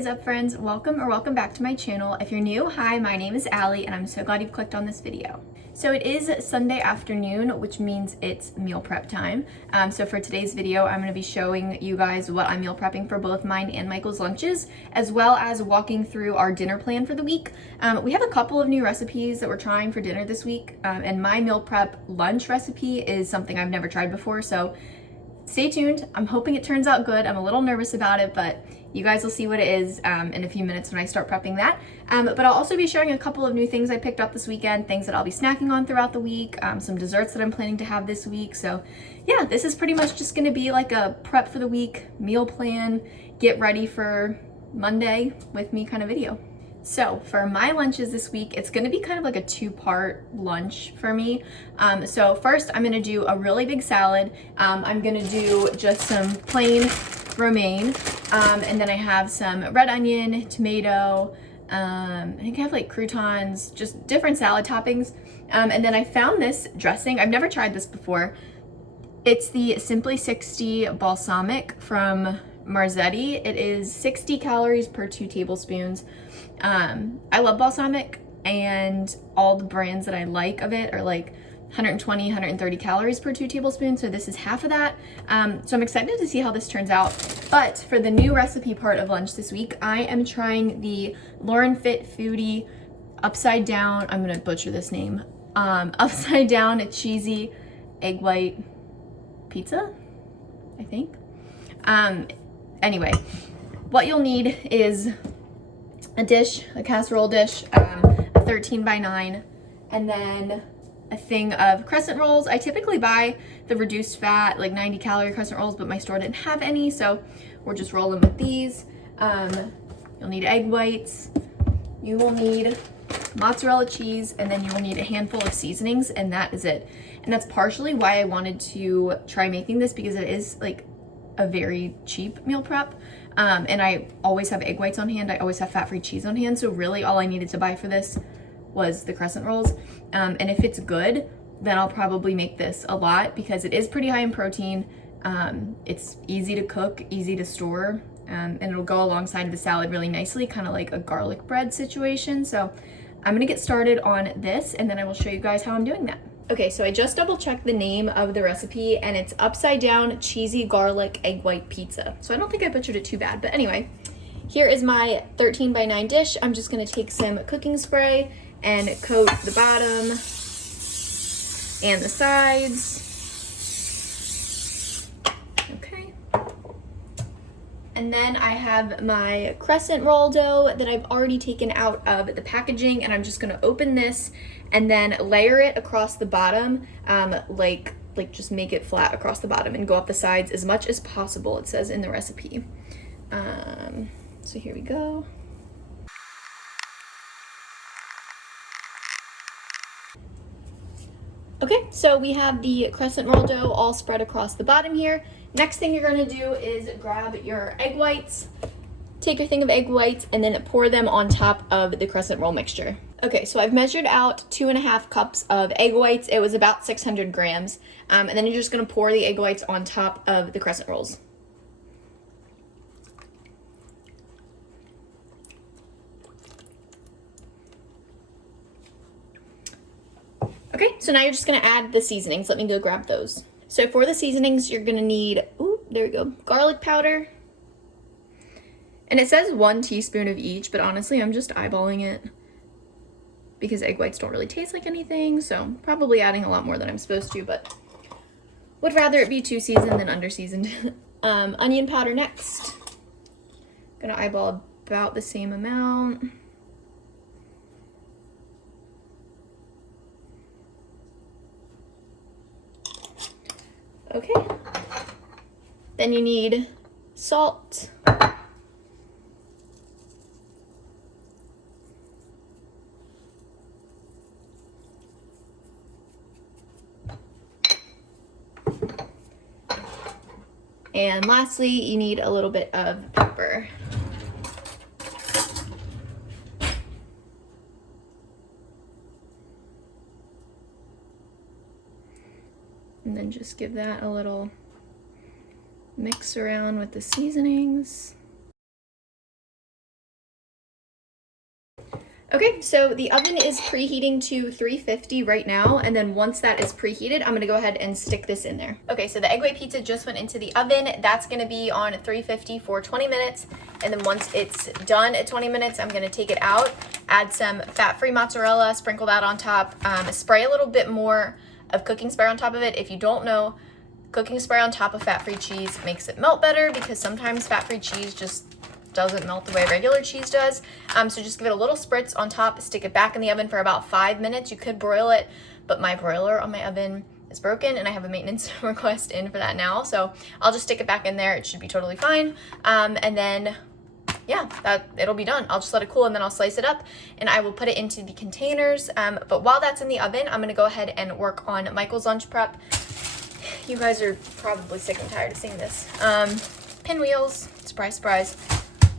is up, friends? Welcome back to my channel. If you're new, hi, my name is Allie and I'm so glad you've clicked on this video. So it is Sunday afternoon, which means it's meal prep time. So for today's video, I'm going to be showing you guys what I'm meal prepping for both mine and Michael's lunches, as well as walking through our dinner plan for the week. We have a couple of new recipes that we're trying for dinner this week, and my meal prep lunch recipe is something I've never tried before, so stay tuned. I'm hoping it turns out good. I'm a little nervous about it, but you guys will see what it is in a few minutes when I start prepping that. But I'll also be sharing a couple of new things I picked up this weekend, things that I'll be snacking on throughout the week, some desserts that I'm planning to have this week. So yeah, this is pretty much just gonna be like a prep for the week, meal plan, get ready for Monday with me kind of video. So for my lunches this week, it's gonna be kind of like a two-part lunch for me. So first I'm gonna do a really big salad. I'm gonna do just some plain romaine, and then I have some red onion, tomato, I think I have like croutons, just different salad toppings. And then I found this dressing. I've never tried this before. It's the Simply 60 balsamic from Marzetti. It is 60 calories per 2 tablespoons. I love balsamic, and all the brands that I like of it are like 120, 130 calories per 2 tablespoons, so this is half of that. So I'm excited to see how this turns out. But for the new recipe part of lunch this week, I am trying the Lauren Fit Foodie upside down, I'm gonna butcher this name, upside down cheesy egg white pizza, I think. Anyway, what you'll need is a dish, a casserole dish, a 13 by 9, and then a thing of crescent rolls. I typically buy the reduced fat, like 90 calorie crescent rolls, but my store didn't have any, so we're just rolling with these. You'll need egg whites, you will need mozzarella cheese, and then you will need a handful of seasonings, and that is it. And that's partially why I wanted to try making this, because it is like a very cheap meal prep. And I always have egg whites on hand. I always have fat-free cheese on hand. So really all I needed to buy for this was the crescent rolls. And if it's good, then I'll probably make this a lot, because it is pretty high in protein. It's easy to cook, easy to store, and it'll go alongside the salad really nicely, kind of like a garlic bread situation. So I'm gonna get started on this, and then I will show you guys how I'm doing that. Okay, so I just double checked the name of the recipe, and it's upside down cheesy garlic egg white pizza. So I don't think I butchered it too bad, but anyway, here is my 13 by 9 dish. I'm just gonna take some cooking spray and coat the bottom and the sides. Okay. And then I have my crescent roll dough that I've already taken out of the packaging, and I'm just gonna open this and then layer it across the bottom, like just make it flat across the bottom and go up the sides as much as possible, it says in the recipe. So here we go. Okay, so we have the crescent roll dough all spread across the bottom here. Next thing you're gonna do is grab your egg whites, take your thing of egg whites, and then pour them on top of the crescent roll mixture. Okay, so I've measured out 2.5 cups of egg whites. It was about 600 grams. And then you're just gonna pour the egg whites on top of the crescent rolls. Okay, so now you're just gonna add the seasonings. Let me go grab those. So for the seasonings, you're gonna need, ooh, there we go, garlic powder. And it says 1 teaspoon of each, but honestly, I'm just eyeballing it because egg whites don't really taste like anything, so probably adding a lot more than I'm supposed to, but would rather it be too seasoned than under seasoned. Onion powder next. Gonna eyeball about the same amount. Okay. Then you need salt. And lastly, you need a little bit of pepper. And then just give that a little mix around with the seasonings. Okay, so the oven is preheating to 350 right now, and then once that is preheated, I'm gonna go ahead and stick this in there. Okay, so the egg white pizza just went into the oven. That's gonna be on 350 for 20 minutes, and then once it's done at 20 minutes, I'm gonna take it out, add some fat-free mozzarella, sprinkle that on top, spray a little bit more of cooking spray on top of it. If you don't know, cooking spray on top of fat-free cheese makes it melt better because sometimes fat-free cheese just doesn't melt the way regular cheese does. So just give it a little spritz on top, stick it back in the oven for about 5 minutes. You could broil it, but my broiler on my oven is broken and I have a maintenance request in for that now. So I'll just stick it back in there. It should be totally fine. And then yeah, it'll be done. I'll just let it cool and then I'll slice it up and I will put it into the containers. But while that's in the oven, I'm gonna go ahead and work on Michael's lunch prep. You guys are probably sick and tired of seeing this. Pinwheels, surprise, surprise.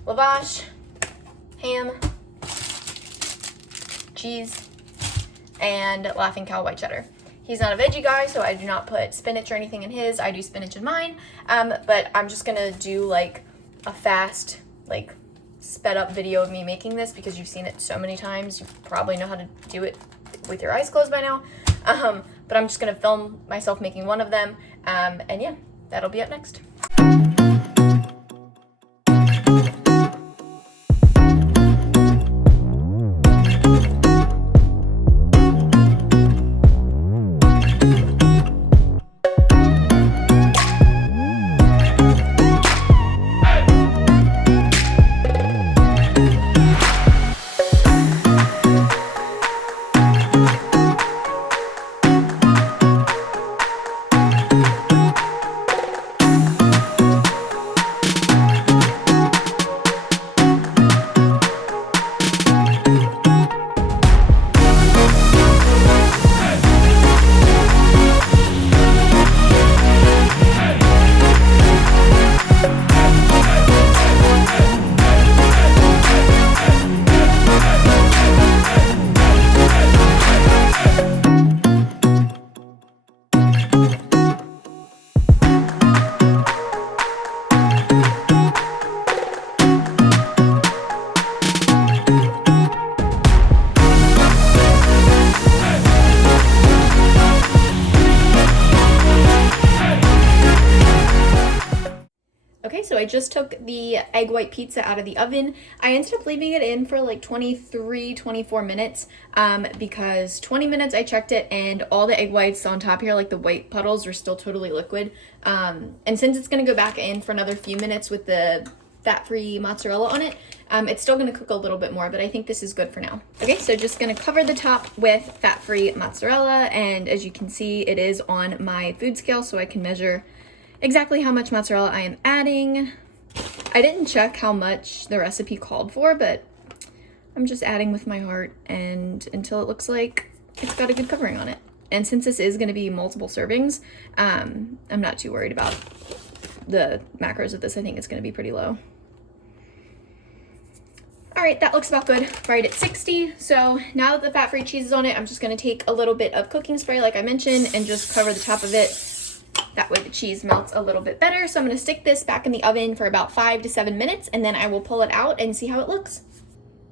Lavash, ham, cheese, and Laughing Cow white cheddar. He's not a veggie guy, so I do not put spinach or anything in his. I do spinach in mine, but I'm just gonna do like a fast, like sped up video of me making this because you've seen it so many times. You probably know how to do it with your eyes closed by now. But I'm just gonna film myself making one of them, and yeah, that'll be up next. Okay, so I just took the egg white pizza out of the oven. I ended up leaving it in for like 23, 24 minutes because 20 minutes I checked it and all the egg whites on top here, like the white puddles, are still totally liquid. And since it's gonna go back in for another few minutes with the fat-free mozzarella on it, it's still gonna cook a little bit more, but I think this is good for now. Okay, so just gonna cover the top with fat-free mozzarella, and as you can see, it is on my food scale, so I can measure exactly how much mozzarella I am adding. I didn't check how much the recipe called for, but I'm just adding with my heart and until it looks like it's got a good covering on it. And since this is gonna be multiple servings, I'm not too worried about the macros of this. I think it's gonna be pretty low. All right, that looks about good, right at 60. So now that the fat-free cheese is on it, I'm just gonna take a little bit of cooking spray like I mentioned and just cover the top of it. That way the cheese melts a little bit better. So I'm gonna stick this back in the oven for about 5 to 7 minutes and then I will pull it out and see how it looks.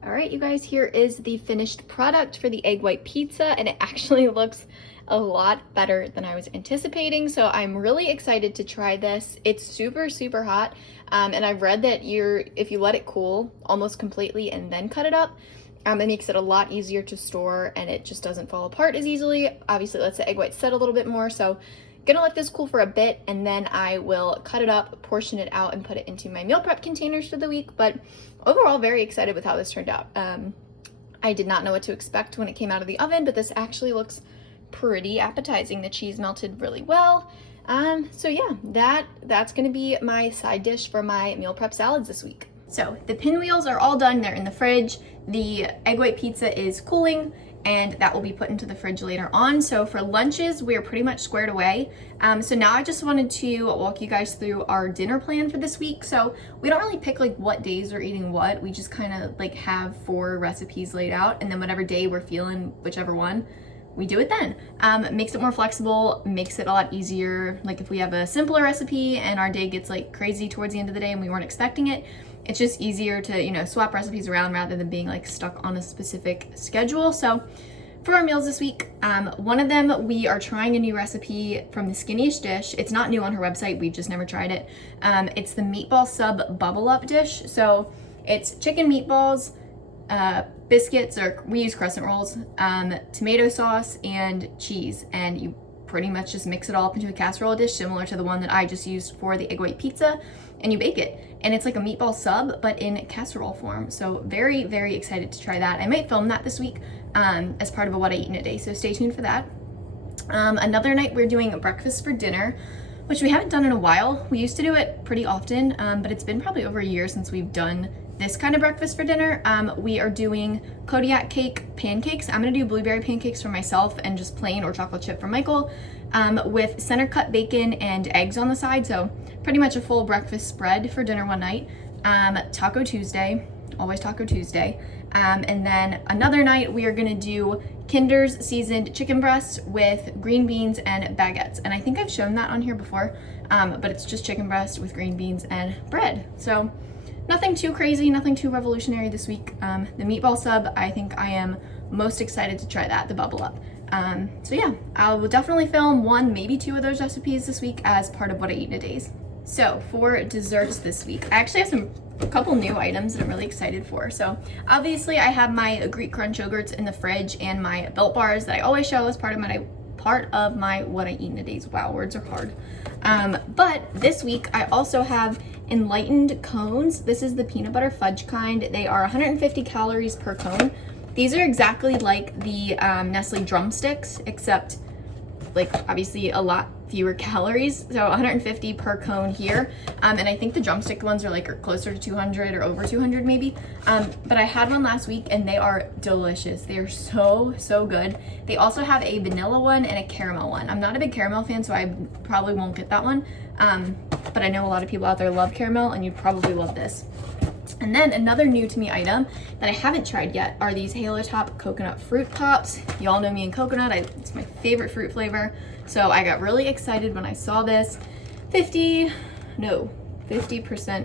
All right, you guys, here is the finished product for the egg white pizza, and it actually looks a lot better than I was anticipating. So I'm really excited to try this. It's super, super hot. And I've read that if you let it cool almost completely and then cut it up, it makes it a lot easier to store and it just doesn't fall apart as easily. Obviously, it lets the egg white set a little bit more. So gonna let this cool for a bit and then I will cut it up, portion it out, and put it into my meal prep containers for the week. But overall, very excited with how this turned out. I did not know what to expect when it came out of the oven, but this actually looks pretty appetizing. The cheese melted really well. So yeah, that's gonna be my side dish for my meal prep salads this week. So the pinwheels are all done, they're in the fridge. The egg white pizza is cooling and that will be put into the fridge later on. So for lunches, we're pretty much squared away. So now I just wanted to walk you guys through our dinner plan for this week. So we don't really pick like what days we're eating what. We just kind of like have 4 recipes laid out, and then whatever day we're feeling, whichever one, we do it then. Makes it more flexible, makes it a lot easier. Like if we have a simpler recipe and our day gets like crazy towards the end of the day and we weren't expecting it, it's just easier to, you know, swap recipes around rather than being like stuck on a specific schedule. So for our meals this week, one of them, we are trying a new recipe from the Skinniest Dish. It's not new on her website, we've just never tried it. It's the meatball sub bubble up dish. So it's chicken meatballs, biscuits, or we use crescent rolls, tomato sauce, and cheese. And you pretty much just mix it all up into a casserole dish, similar to the one that I just used for the egg white pizza, and you bake it. And it's like a meatball sub, but in casserole form. So very, very excited to try that. I might film that this week as part of a What I Eat in a Day, so stay tuned for that. Another night we're doing a breakfast for dinner, which we haven't done in a while. We used to do it pretty often, but it's been probably over a year since we've done this kind of breakfast for dinner. We are doing Kodiak cake pancakes. I'm gonna do blueberry pancakes for myself and just plain or chocolate chip for Michael, with center cut bacon and eggs on the side. So pretty much a full breakfast spread for dinner one night. Taco Tuesday, always Taco Tuesday. And then another night we are gonna do Kinder's seasoned chicken breasts with green beans and baguettes. And I think I've shown that on here before, but it's just chicken breast with green beans and bread. So nothing too crazy, nothing too revolutionary this week. The meatball sub, I think I am most excited to try that, the bubble up. So yeah, I will definitely film one, maybe two of those recipes this week as part of What I Eat in a Days. So for desserts this week, I actually have a couple new items that I'm really excited for. So obviously I have my Greek Crunch yogurts in the fridge and my Built Bars that I always show as part of my What I Eat in a Days. Wow, words are hard. But this week I also have Enlightened cones. This is the peanut butter fudge kind. They are 150 calories per cone. These are exactly like the Nestle drumsticks, except like obviously a lot fewer calories. So 150 per cone here. And I think the drumstick ones are like closer to 200 or over 200 maybe. But I had one last week and they are delicious. They are so, so good. They also have a vanilla one and a caramel one. I'm not a big caramel fan, so I probably won't get that one. But I know a lot of people out there love caramel and you'd probably love this. And then another new to me item that I haven't tried yet are these Halo Top coconut fruit pops. Y'all know me and coconut, it's my favorite fruit flavor. So I got really excited when I saw this. 50%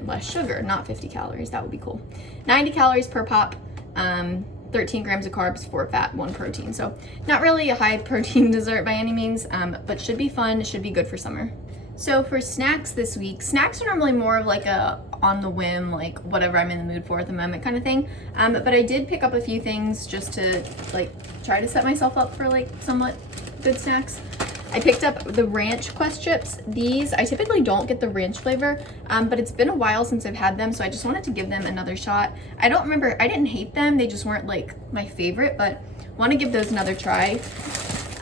less sugar, not 50 calories, that would be cool. 90 calories per pop, 13 grams of carbs, 4 fat, 1 protein. So not really a high protein dessert by any means, but should be fun, should be good for summer. So for snacks this week, snacks are normally more of like a on the whim, like whatever I'm in the mood for at the moment kind of thing. But I did pick up a few things just to like try to set myself up for like somewhat good snacks. I picked up the ranch Quest chips. These, I typically don't get the ranch flavor, but it's been a while since I've had them, so I just wanted to give them another shot. I don't remember, I didn't hate them, they just weren't like my favorite, but want to give those another try.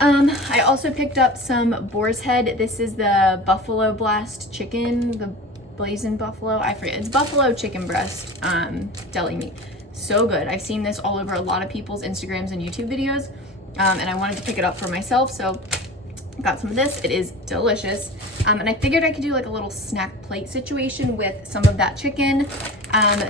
I also picked up some Boar's Head. This is the Buffalo Blast chicken, the Blazing Buffalo, I forget, it's buffalo chicken breast deli meat. So good. I've seen this all over a lot of people's Instagrams and YouTube videos, and I wanted to pick it up for myself, so got some of this. It is delicious, and I figured I could do like a little snack plate situation with some of that chicken,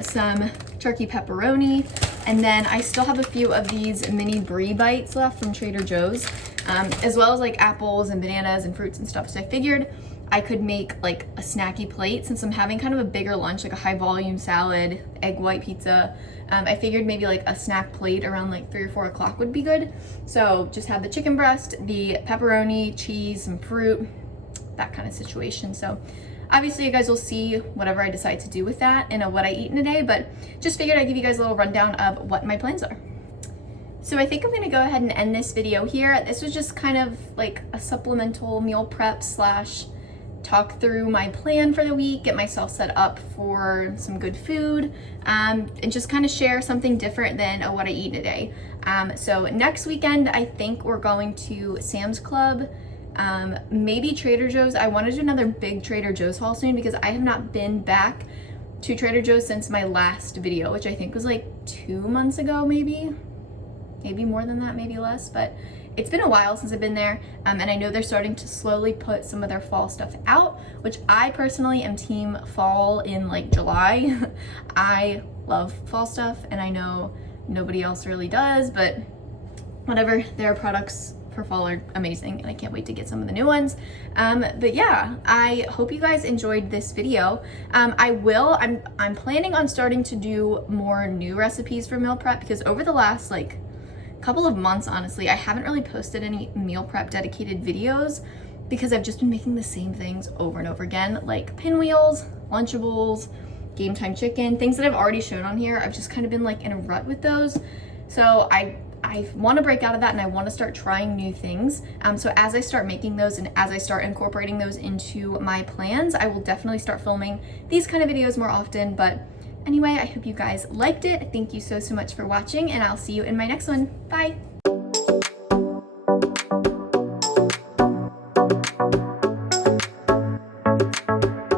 some turkey pepperoni, and then I still have a few of these mini brie bites left from Trader Joe's, as well as like apples and bananas and fruits and stuff. So I figured I could make like a snacky plate since I'm having kind of a bigger lunch, like a high volume salad, egg white pizza. I figured maybe like a snack plate around like 3 or 4 o'clock would be good. So just have the chicken breast, the pepperoni, cheese, some fruit, that kind of situation. So obviously you guys will see whatever I decide to do with that in a What I Eat in a Day, but just figured I'd give you guys a little rundown of what my plans are. So I think I'm gonna go ahead and end this video here. This was just kind of like a supplemental meal prep slash talk through my plan for the week, get myself set up for some good food, and just kind of share something different than a What I Eat in a Day. So next weekend, I think we're going to Sam's Club, maybe Trader Joe's. I want to do another big Trader Joe's haul soon because I have not been back to Trader Joe's since my last video, which I think was like 2 months ago, maybe more than that, maybe less, but it's been a while since I've been there, and I know they're starting to slowly put some of their fall stuff out, which I personally am team fall in like July. I love fall stuff, and I know nobody else really does, but whatever, their products for fall are amazing, and I can't wait to get some of the new ones. But yeah, I hope you guys enjoyed this video. I'm planning on starting to do more new recipes for meal prep, because over the last like couple of months, honestly, I haven't really posted any meal prep dedicated videos because I've just been making the same things over and over again, like pinwheels, Lunchables, Game Time Chicken, things that I've already shown on here. I've just kind of been like in a rut with those. So I want to break out of that, and I want to start trying new things. So as I start making those and as I start incorporating those into my plans, I will definitely start filming these kind of videos more often. But anyway, I hope you guys liked it. Thank you so much for watching, and I'll see you in my next one. Bye.